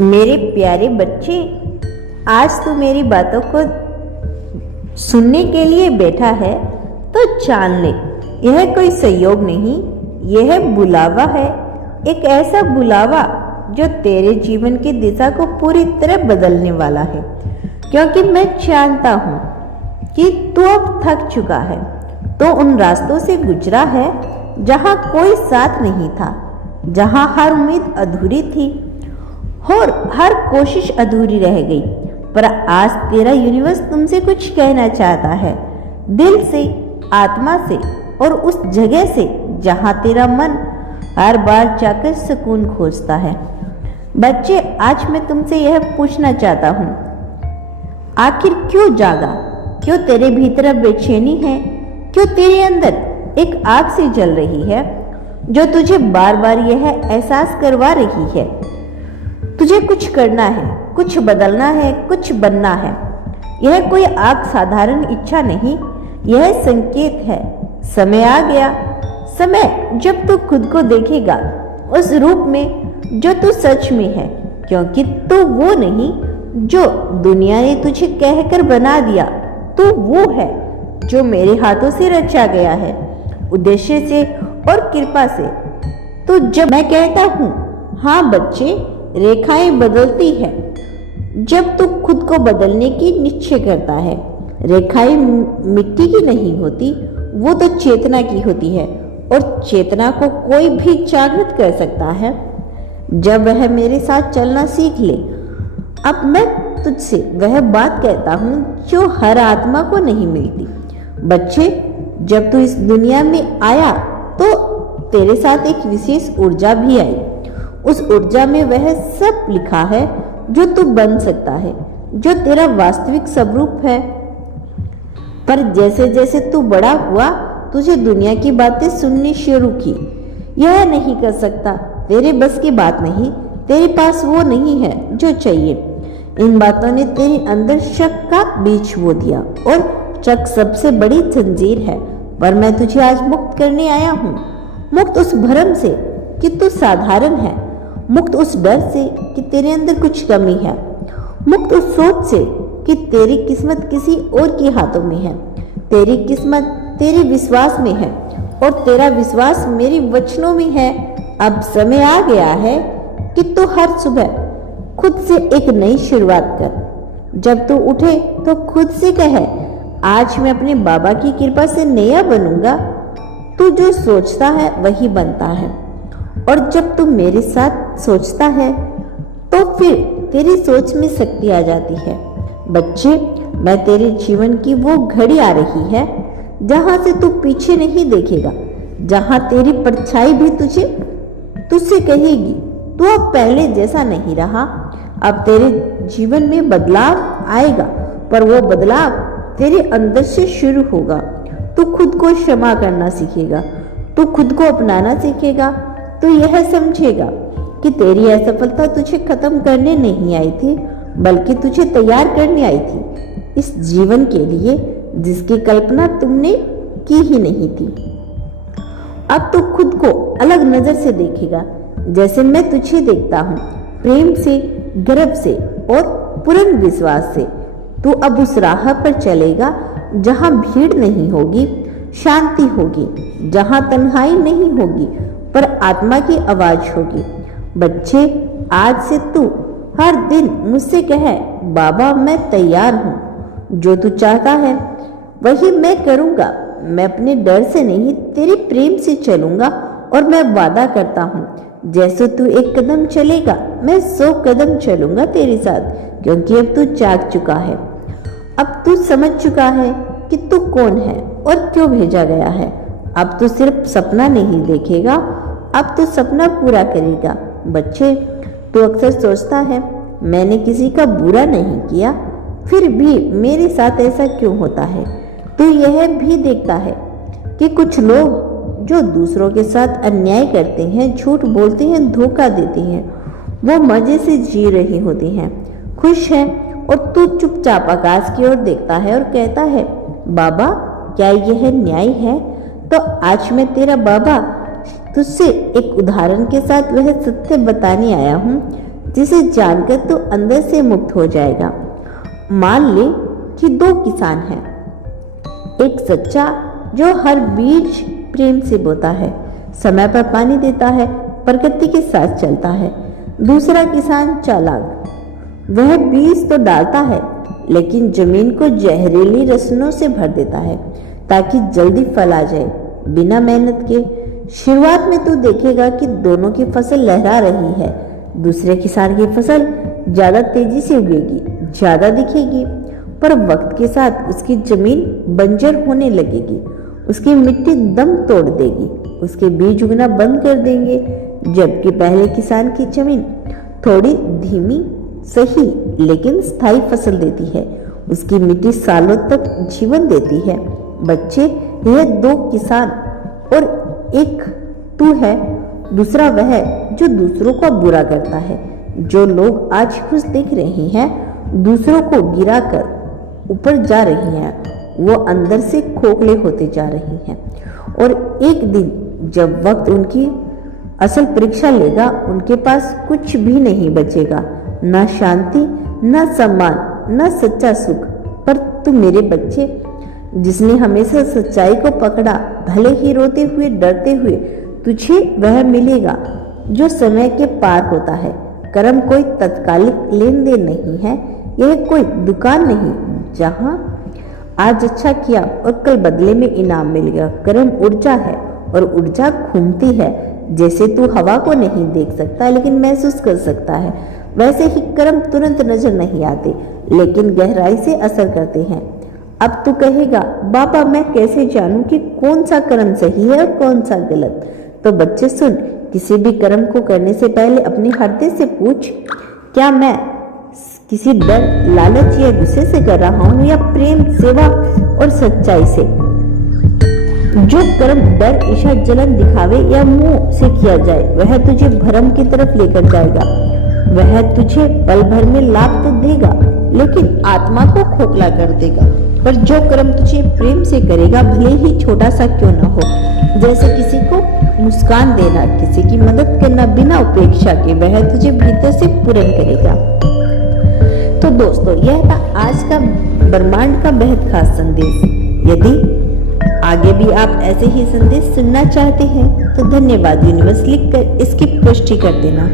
मेरे प्यारे बच्चे, आज तू मेरी बातों को सुनने के लिए बैठा है तो जान ले, यह कोई संयोग नहीं, यह बुलावा है। एक ऐसा बुलावा जो तेरे जीवन की दिशा को पूरी तरह बदलने वाला है। क्योंकि मैं जानता हूँ कि तू अब थक चुका है, तो उन रास्तों से गुजरा है जहाँ कोई साथ नहीं था, जहाँ हर उम्मीद अधूरी थी और हर कोशिश अधूरी रह गई। पर आज तेरा यूनिवर्स तुमसे कुछ कहना चाहता है, दिल से, आत्मा से और उस जगह से जहाँ तेरा मन हर बार जाकर सुकून खोजता है। बच्चे, आज मैं तुमसे यह पूछना चाहता हूँ, आखिर क्यों जागा? क्यों तेरे भीतर बेचैनी है? क्यों तेरे अंदर एक आग सी जल रही है जो तुझे बार बार यह एहसास करवा रही है तुझे कुछ करना है, कुछ बदलना है, कुछ बनना है। यह कोई आग साधारण इच्छा नहीं, यह संकेत है। समय आ गया, समय जब तू खुद को देखेगा उस रूप में जो तू सच में है। क्योंकि तू वो नहीं जो दुनिया ने तुझे कहकर बना दिया, तू वो है जो मेरे हाथों से रचा गया है, उद्देश्य से और कृपा से। तो जब मैं कहता हूँ हाँ बच्चे, रेखाएं बदलती है जब तू खुद को बदलने की निश्चय करता है। रेखाएं मिट्टी की नहीं होती, वो तो चेतना की होती है, और चेतना को कोई भी जागृत कर सकता है जब वह मेरे साथ चलना सीख ले। अब मैं तुझसे वह बात कहता हूँ जो हर आत्मा को नहीं मिलती। बच्चे, जब तू इस दुनिया में आया तो तेरे साथ एक विशेष ऊर्जा भी आई। उस ऊर्जा में वह सब लिखा है जो तू बन सकता है, जो तेरा वास्तविक स्वरूप है। पर जैसे जैसे तू बड़ा हुआ, तुझे दुनिया की बातें सुननी शुरू की। यह नहीं कर सकता, तेरे बस की बात नहीं, तेरे पास वो नहीं है जो चाहिए। इन बातों ने तेरे अंदर शक का बीज बो दिया, और शक सबसे बड़ी जंजीर है। पर मैं तुझे आज मुक्त करने आया हूँ। मुक्त उस भ्रम से कि तू साधारण है, मुक्त उस डर से कि तेरे अंदर कुछ कमी है, मुक्त उस सोच से कि तेरी किस्मत किसी और के हाथों में है। तेरी किस्मत तेरे विश्वास में है, और तेरा विश्वास मेरी वचनों में है। अब समय आ गया है कि तू हर सुबह खुद से एक नई शुरुआत कर। जब तू उठे तो खुद से कहे, आज मैं अपने बाबा की कृपा से नया बनूंगा। तू जो सोचता है वही बनता है, और जब तू मेरे साथ सोचता है तो फिर तेरी सोच में शक्ति आ जाती है। बच्चे, मैं तेरे जीवन की वो घड़ी आ रही है जहां से तू पीछे नहीं देखेगा, जहां तेरी परछाई भी तुझसे कहेगी तू अब पहले जैसा नहीं रहा। अब तेरे जीवन में बदलाव आएगा, पर वो बदलाव तेरे अंदर से शुरू होगा। तू खुद को क्षमा करना सीखेगा, तू खुद को अपनाना सीखेगा। तू यह समझेगा कि तेरी असफलता तुझे खत्म करने नहीं आई थी, बल्कि तुझे तैयार करने आई थी इस जीवन के लिए जिसकी कल्पना तुमने की ही नहीं थी। अब तू खुद को अलग नजर से देखेगा, जैसे मैं तुझे देखता हूँ, प्रेम से, गर्व से और पूर्ण विश्वास से। तू अब उस राह पर चलेगा जहाँ भीड़ नहीं होगी, शांति होगी, जहाँ तन्हाई नहीं होगी, पर आत्मा की आवाज होगी। बच्चे, आज से तू हर दिन मुझसे कहे, बाबा मैं तैयार हूँ, जो तू चाहता है वही मैं करूँगा। मैं अपने डर से नहीं, तेरे प्रेम से चलूँगा, और मैं वादा करता हूँ जैसे तू एक कदम चलेगा, मैं 100 कदम चलूँगा तेरे साथ। क्योंकि अब तू जाग चुका है, अब तू समझ चुका है कि तू कौन है और क्यों भेजा गया है। अब तू सिर्फ सपना नहीं देखेगा, अब तू सपना पूरा करेगा। बच्चे, तू अक्सर सोचता है मैंने किसी का बुरा नहीं किया, फिर भी मेरे साथ ऐसा क्यों होता है। तू यह भी देखता है कि कुछ लोग जो दूसरों के साथ अन्याय करते हैं, झूठ बोलते हैं, धोखा देते हैं, वो मजे से जी रही होती हैं, खुश हैं, और तू चुपचाप आकाश की ओर देखता है और कहता है, बाबा क्या यह न्याय है? तो आज मैं तेरा बाबा तुझसे एक उदाहरण के साथ वह सत्य बताने आया हूँ जिसे जानकर तो अंदर से मुक्त हो जाएगा। मान ले कि दो किसान हैं, एक सच्चा जो हर बीज प्रेम से बोता है, समय पर पानी देता है, प्रकृति के साथ चलता है। दूसरा किसान चालाक, वह बीज तो डालता है लेकिन जमीन को जहरीली रसनों से भर देता है ताकि जल्दी फल आ जाए बिना मेहनत के। शुरुआत में तू देखेगा कि दोनों की फसल लहरा रही है। दूसरे किसान की फसल ज्यादा तेजी से उगेगी, ज्यादा दिखेगी, पर वक्त के साथ उसकी जमीन बंजर होने लगेगी, उसकी मिट्टी दम तोड़ देगी, उसके बीज उगना बंद कर देंगे। जबकि पहले किसान की जमीन थोड़ी धीमी सही लेकिन स्थायी फसल देती है, उसकी मिट्टी सालों तक जीवन देती है। बच्चे, यह दो किसान और एक तू है, दूसरा वह है जो दूसरों का बुरा करता है। जो लोग आज खुश दिख रहे हैं, दूसरों को गिराकर ऊपर जा रही हैं, वो अंदर से खोखले होते जा रही हैं। और एक दिन जब वक्त उनकी असल परीक्षा लेगा, उनके पास कुछ भी नहीं बचेगा, ना शांति, ना सम्मान, ना सच्चा सुख। पर तू मेरे बच्चे, जिसने हमेशा सच्चाई को पकड़ा, भले ही रोते हुए डरते हुए, तुझे वह मिलेगा जो समय के पार होता है। कर्म कोई तत्कालिक लेन देन नहीं है, यह कोई दुकान नहीं जहां आज अच्छा किया और कल बदले में इनाम मिल गया। कर्म ऊर्जा है और ऊर्जा घूमती है। जैसे तू हवा को नहीं देख सकता लेकिन महसूस कर सकता है, वैसे ही कर्म तुरंत नजर नहीं आते लेकिन गहराई से असर करते हैं। अब तू कहेगा, बाबा मैं कैसे जानूं कि कौन सा कर्म सही है और कौन सा गलत? तो बच्चे सुन, किसी भी कर्म को करने से पहले अपने हृदय से पूछ, क्या मैं किसी डर, लालच या गुस्से से कर रहा हूं या प्रेम, सेवा और सच्चाई से? जो कर्म डर, ईर्ष्या, जलन, दिखावे या मुंह से किया जाए, वह तुझे भ्रम की तरफ लेकर जाएगा। वह तुझे पल भर में लाभ तो देगा लेकिन आत्मा को खोखला कर देगा। पर जो कर्म तुझे प्रेम से करेगा, भले ही छोटा सा क्यों ना हो, जैसे किसी को मुस्कान देना, किसी की मदद करना बिना उपेक्षा के, वह तुझे भीतर से पूर्ण करेगा। तो दोस्तों, यह था आज का ब्रह्मांड का बेहद खास संदेश। यदि आगे भी आप ऐसे ही संदेश सुनना चाहते हैं तो धन्यवाद यूनिवर्स लिखकर इसकी पुष्टि कर देना।